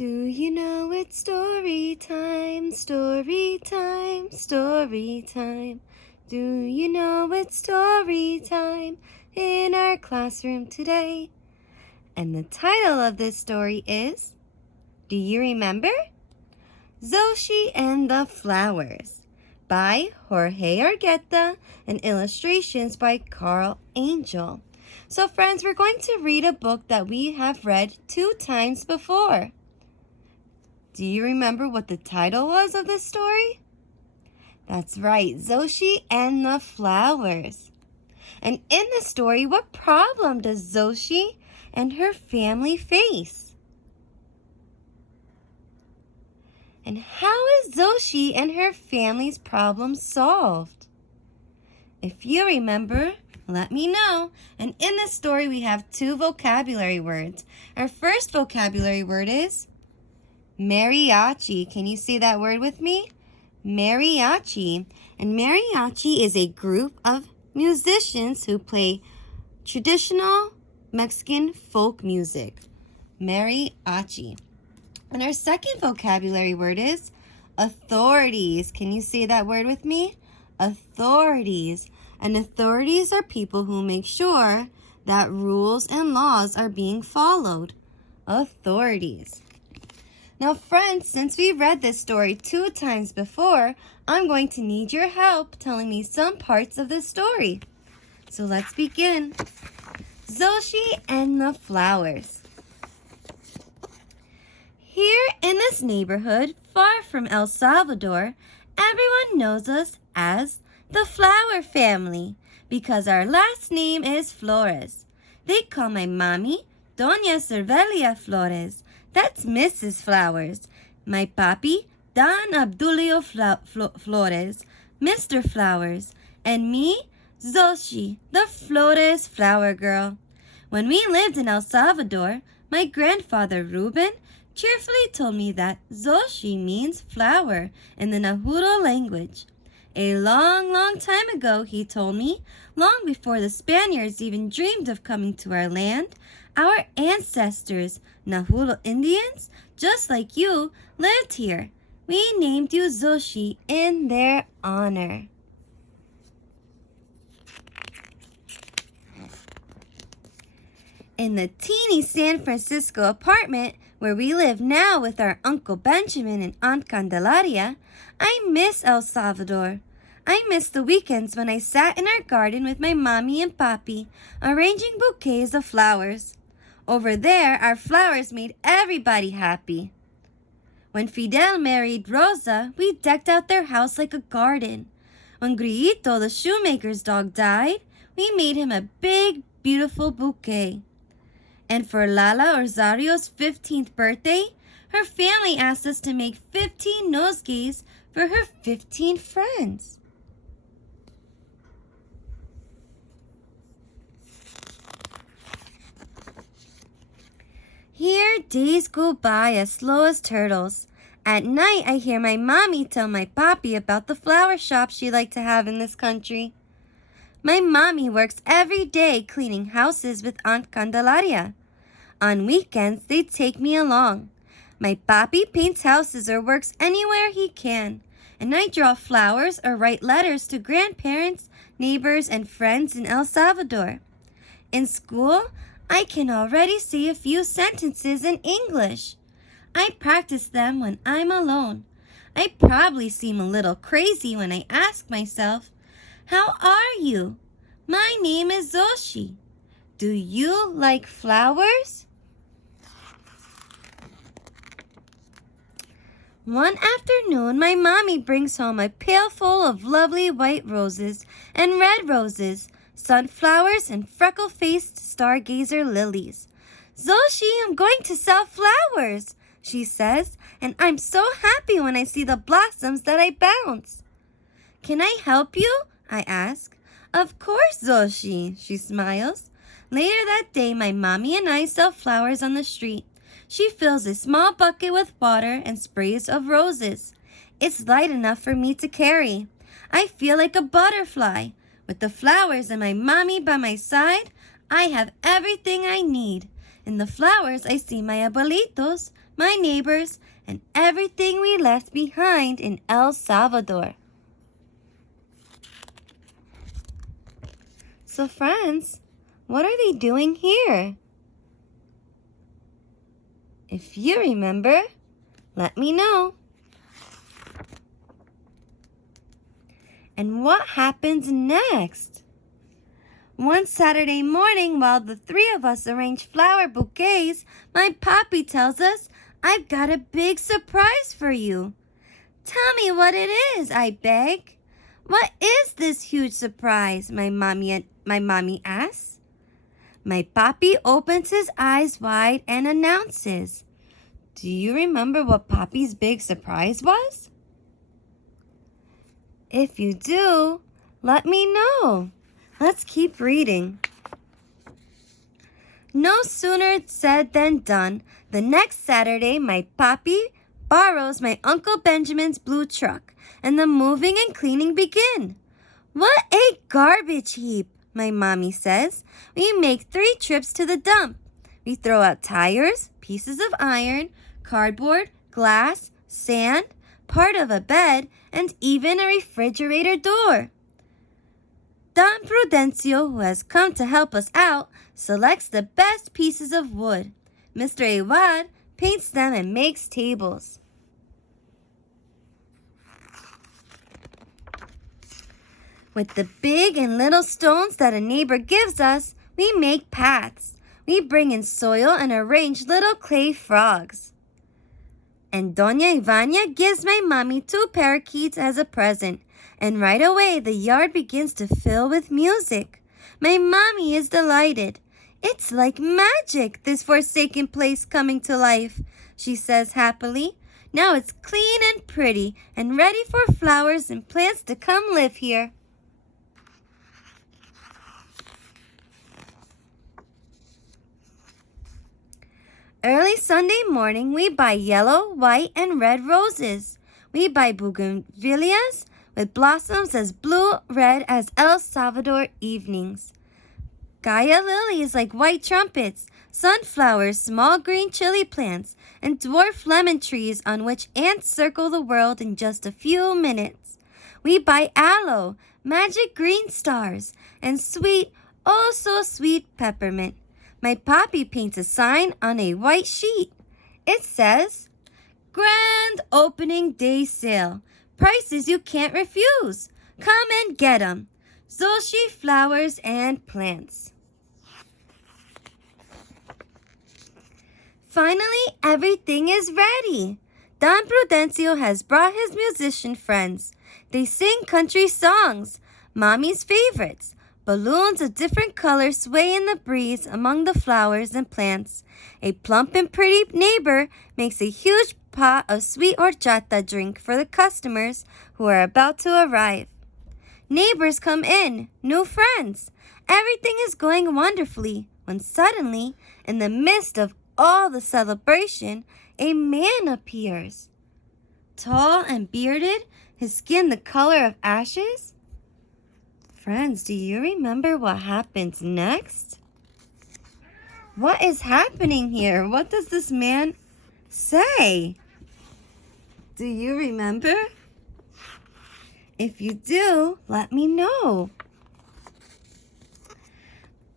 Do you know it's story time, story time, story time? Do you know it's story time in our classroom today? And the title of this story is, do you remember? Xochitl and the Flowers by Jorge Argueta and illustrations by Carl Angel. So friends, we're going to read a book that we have read 2 times before. Do you remember what the title was of this story? That's right, Xochitl and the Flowers. And in the story, what problem does Xochitl and her family face? And how is Xochitl and her family's problem solved? If you remember, let me know. And in this story, we have 2 vocabulary words. Our first vocabulary word is mariachi. Can you say that word with me? Mariachi. And mariachi is a group of musicians who play traditional Mexican folk music. Mariachi. And our second vocabulary word is authorities. Can you say that word with me? Authorities. And authorities are people who make sure that rules and laws are being followed. Authorities. Now friends, since we read this story 2 times before, I'm going to need your help telling me some parts of the story. So let's begin. Xochitl and the Flowers. Here in this neighborhood, far from El Salvador, everyone knows us as the Flower family because our last name is Flores. They call my mommy Doña Cervelia Flores. That's Mrs. Flowers. My papi, Don Abdulio Flores, Mr. Flowers. And me, Xochitl, the Flores flower girl. When we lived in El Salvador, my grandfather Ruben cheerfully told me that Xochitl means flower in the Nahuatl language. A long, long time ago, he told me, long before the Spaniards even dreamed of coming to our land, our ancestors, Nahuatl Indians, just like you, lived here. We named you Xochitl in their honor. In the teeny San Francisco apartment where we live now with our Uncle Benjamin and Aunt Candelaria, I miss El Salvador. I miss the weekends when I sat in our garden with my mommy and papi, arranging bouquets of flowers. Over there, our flowers made everybody happy. When Fidel married Rosa, we decked out their house like a garden. When Grillito, the shoemaker's dog, died, we made him a big, beautiful bouquet. And for Lala Rosario's 15th birthday, her family asked us to make 15 nosegays for her 15 friends. Here, days go by as slow as turtles. At night, I hear my mommy tell my papi about the flower shop she'd like to have in this country. My mommy works every day cleaning houses with Aunt Candelaria. On weekends, they take me along. My papi paints houses or works anywhere he can, and I draw flowers or write letters to grandparents, neighbors, and friends in El Salvador. In school, I can already say a few sentences in English. I practice them when I'm alone. I probably seem a little crazy when I ask myself, "How are you? My name is Xochitl. Do you like flowers?" One afternoon, my mommy brings home a pail full of lovely white roses and red roses, sunflowers, and freckle-faced stargazer lilies. "Xochitl, I'm going to sell flowers," she says, "and I'm so happy when I see the blossoms that I bounce." "Can I help you?" I ask. "Of course, Xochitl," she smiles. Later that day, my mommy and I sell flowers on the street. She fills a small bucket with water and sprays of roses. It's light enough for me to carry. I feel like a butterfly. With the flowers and my mommy by my side, I have everything I need. In the flowers, I see my abuelitos, my neighbors, and everything we left behind in El Salvador. So friends, what are they doing here? If you remember, let me know. And what happens next? One Saturday morning, while the three of us arrange flower bouquets, my papi tells us, "I've got a big surprise for you." "Tell me what it is," I beg. "What is this huge surprise?" my mommy asks. My papi opens his eyes wide and announces, "Do you remember what papi's big surprise was?" If you do, let me know. Let's keep reading. No sooner said than done. The next Saturday, my papi borrows my Uncle Benjamin's blue truck, and the moving and cleaning begin. "What a garbage heap," my mommy says. "We make 3 trips to the dump. We throw out tires, pieces of iron, cardboard, glass, sand, part of a bed, and even a refrigerator door." Don Prudencio, who has come to help us out, selects the best pieces of wood. Mr. Aloud paints them and makes tables. With the big and little stones that a neighbor gives us, we make paths. We bring in soil and arrange little clay frogs. And Doña Ivania gives my mommy 2 parakeets as a present. And right away, the yard begins to fill with music. My mommy is delighted. "It's like magic, this forsaken place coming to life," she says happily. "Now it's clean and pretty and ready for flowers and plants to come live here." Early Sunday morning, we buy yellow, white, and red roses. We buy bougainvilleas with blossoms as blue-red as El Salvador evenings. Gaia lilies like white trumpets, sunflowers, small green chili plants, and dwarf lemon trees on which ants circle the world in just a few minutes. We buy aloe, magic green stars, and sweet, oh so sweet peppermint. My papi paints a sign on a white sheet. It says, "Grand Opening Day Sale. Prices you can't refuse. Come and get 'em. Xochitl flowers and plants." Finally, everything is ready. Don Prudencio has brought his musician friends. They sing country songs, Mommy's favorites. Balloons of different colors sway in the breeze among the flowers and plants. A plump and pretty neighbor makes a huge pot of sweet horchata drink for the customers who are about to arrive. Neighbors come in, new friends. Everything is going wonderfully when suddenly, in the midst of all the celebration, a man appears. Tall and bearded, his skin the color of ashes. Friends, do you remember what happens next? What is happening here? What does this man say? Do you remember? If you do, let me know.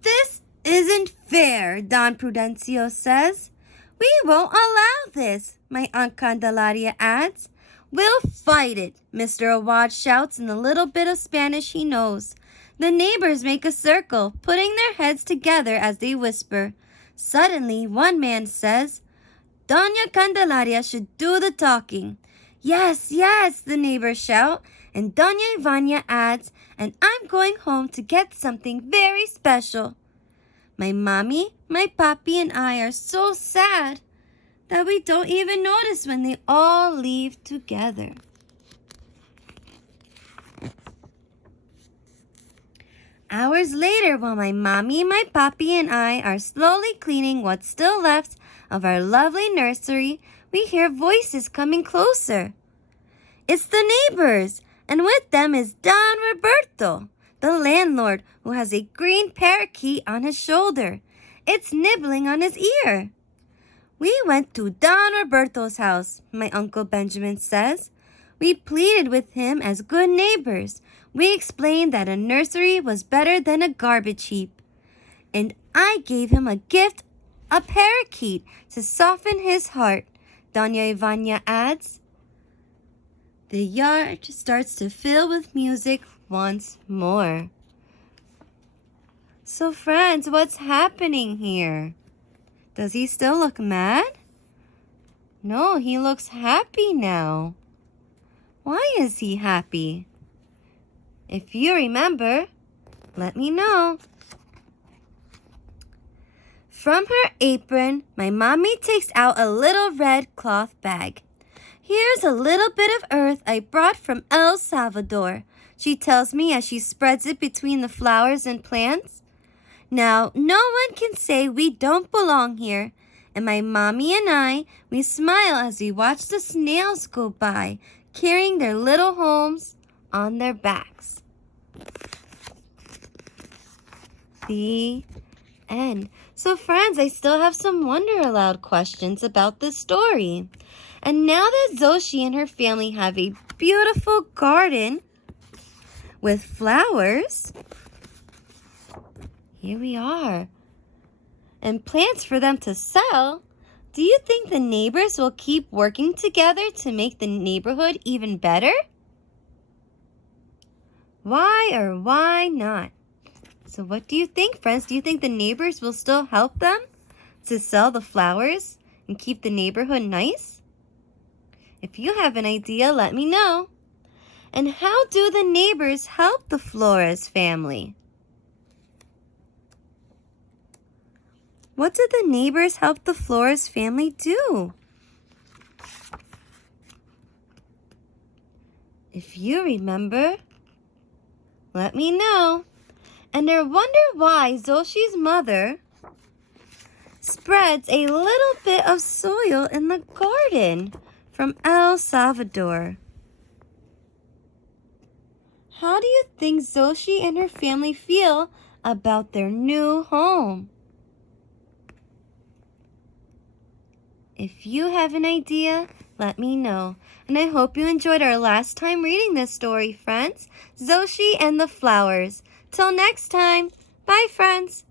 "This isn't fair," Don Prudencio says. "We won't allow this," my Aunt Candelaria adds. "We'll fight it," Mr. Awad shouts in the little bit of Spanish he knows. The neighbors make a circle, putting their heads together as they whisper. Suddenly, one man says, "Doña Candelaria should do the talking." "Yes, yes," the neighbors shout, and Doña Ivania adds, "And I'm going home to get something very special." My mommy, my papi, and I are so sad that we don't even notice when they all leave together. Hours later, while my mommy, my papi, and I are slowly cleaning what's still left of our lovely nursery, we hear voices coming closer. It's the neighbors, and with them is Don Roberto, the landlord, who has a green parakeet on his shoulder. It's nibbling on his ear. We went to Don Roberto's house, my Uncle Benjamin says. We pleaded with him as good neighbors. We explained that a nursery was better than a garbage heap. And I gave him a gift, a parakeet, to soften his heart, Doña Ivania adds. The yard starts to fill with music once more. So friends, what's happening here? Does he still look mad? No, he looks happy now. Why is he happy? If you remember, let me know. From her apron, my mommy takes out a little red cloth bag. Here's a little bit of earth I brought from El Salvador, she tells me as she spreads it between the flowers and plants. Now, no one can say we don't belong here, and my mommy and I, we smile as we watch the snails go by, carrying their little homes on their backs. The end. So friends, I still have some Wonder Aloud questions about this story. And now that Xochitl and her family have a beautiful garden with flowers, here we are, and plants for them to sell, do you think the neighbors will keep working together to make the neighborhood even better? Why or why not? So what do you think, friends? Do you think the neighbors will still help them to sell the flowers and keep the neighborhood nice? If you have an idea, let me know. And how do the neighbors help the Flores family? What did the neighbors help the Flores family do? If you remember, let me know. And I wonder why Xochitl's mother spreads a little bit of soil in the garden from El Salvador. How do you think Xochitl and her family feel about their new home? If you have an idea, let me know. And I hope you enjoyed our last time reading this story, friends. Xochitl and the Flowers. Till next time. Bye, friends.